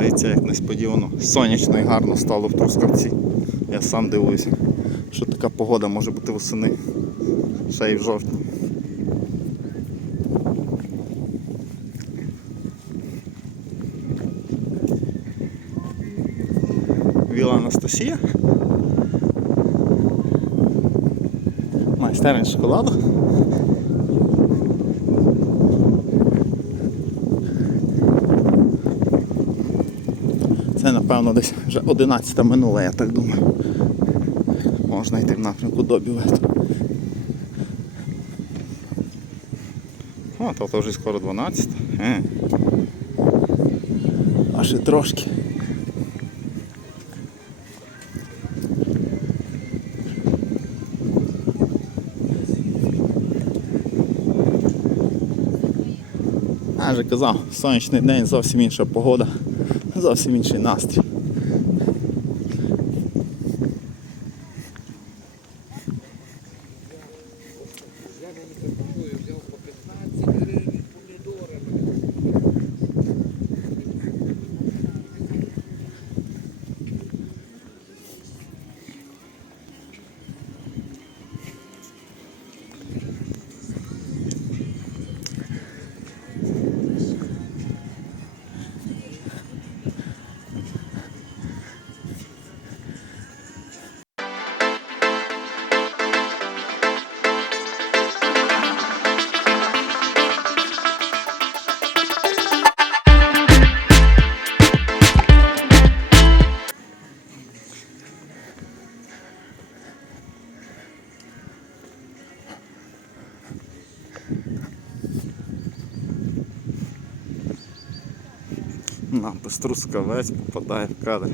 Дивіться, як несподівано сонячно і гарно стало в Трускавці. Я сам дивуюся, що така погода може бути восени. Ще й в жовтні. Віла Анастасія. Майстерня шоколаду. Це напевно десь вже 11 минула, я так думаю. Можна йти в напрямку до бювету. О, то, то вже скоро 12. Е. А ще трошки. Я вже казав, сонячний день, зовсім інша погода, зовсім інший настрій. Напис Трускавець попадає в кадр.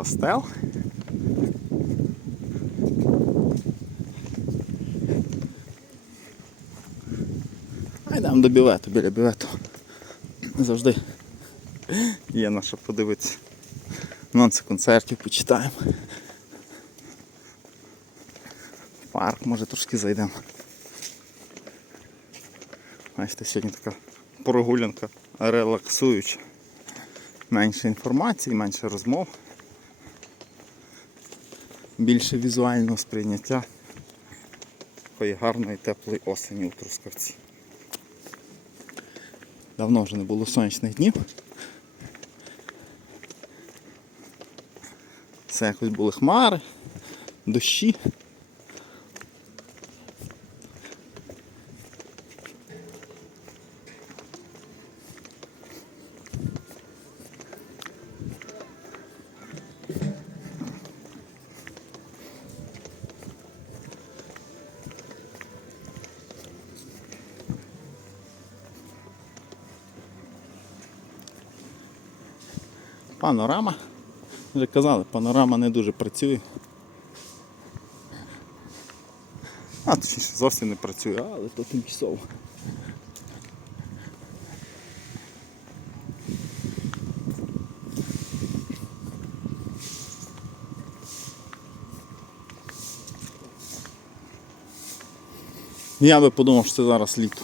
Костел. А йдемо до бювету, біля бювету. Завжди є на що подивитися. Анонси концертів почитаємо. Парк, може трошки зайдемо. Бачите, сьогодні така прогулянка релаксуюча. Менше інформації, менше розмов, більше візуального сприйняття такої гарної теплої осені у Трускавці. Давно вже не було сонячних днів. Це якось були хмари, дощі. Панорама. Вже казали, панорама не дуже працює. А точніше зовсім не працює, але то тимчасово. Я би подумав, що це зараз літо.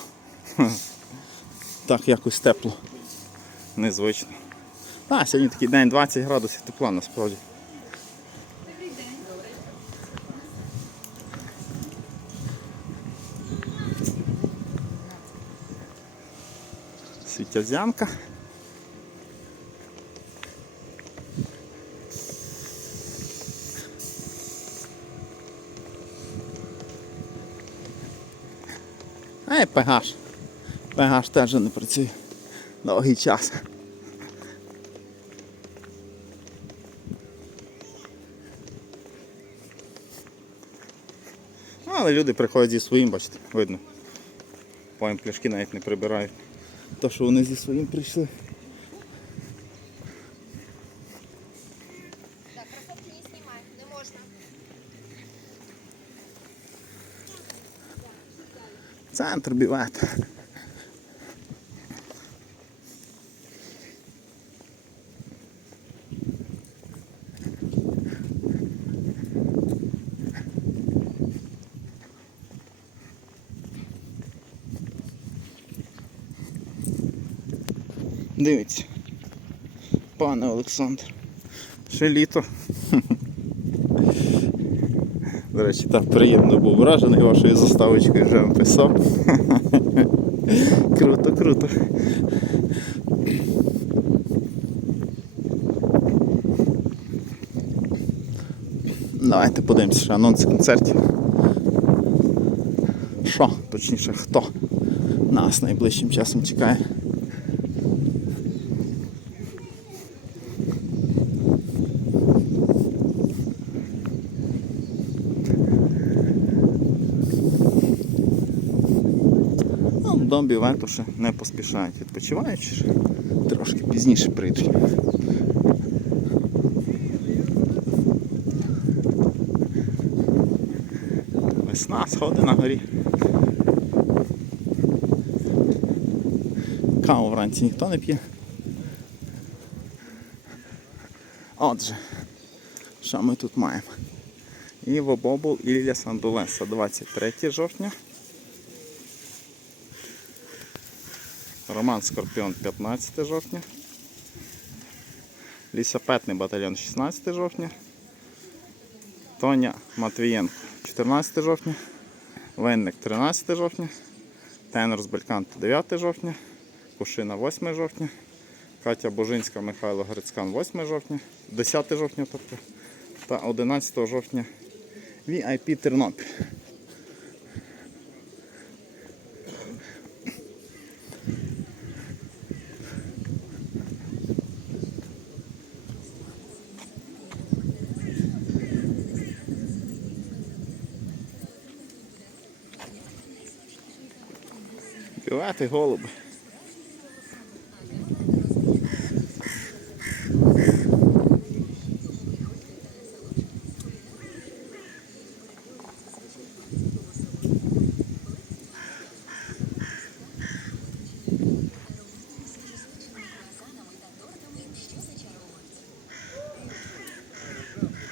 Так якось тепло. Незвично. А, сьогодні такий день 20 градусів тепла насправді. Світязянка. Ей, пегаш. Пегаш теж не працює довгий час. Але люди приходять зі своїм, бачите, видно. Потім пляшки навіть не прибирають. То, що вони зі своїм прийшли. Центр бівет. Дивіться, пане Олександр, ще літо. До речі, так приємно був вражений вашою заставочкою, вже вам писав. круто, круто. Давайте подивимося ще анонси концертів. Що, точніше, хто нас найближчим часом чекає. До бівенту не поспішають відпочиваючи, ще трошки пізніше прийдуть. Весна, сходи на горі. Каву вранці ніхто не п'є. Отже, що ми тут маємо? Іво Бобул і Лілія Сандулеса 23 жовтня. Роман Скорпіон 15 жовтня. Лісопетний батальйон 16 жовтня. Тоня Матвієнко 14 жовтня. Винник 13 жовтня. Тенор з Белькант 9 жовтня. Кушина 8 жовтня. Катя Божинська, Михайло Грицькан 8 жовтня. 10 жовтня, тобто. Та 11 жовтня VIP Тернопіль. Півати голуби.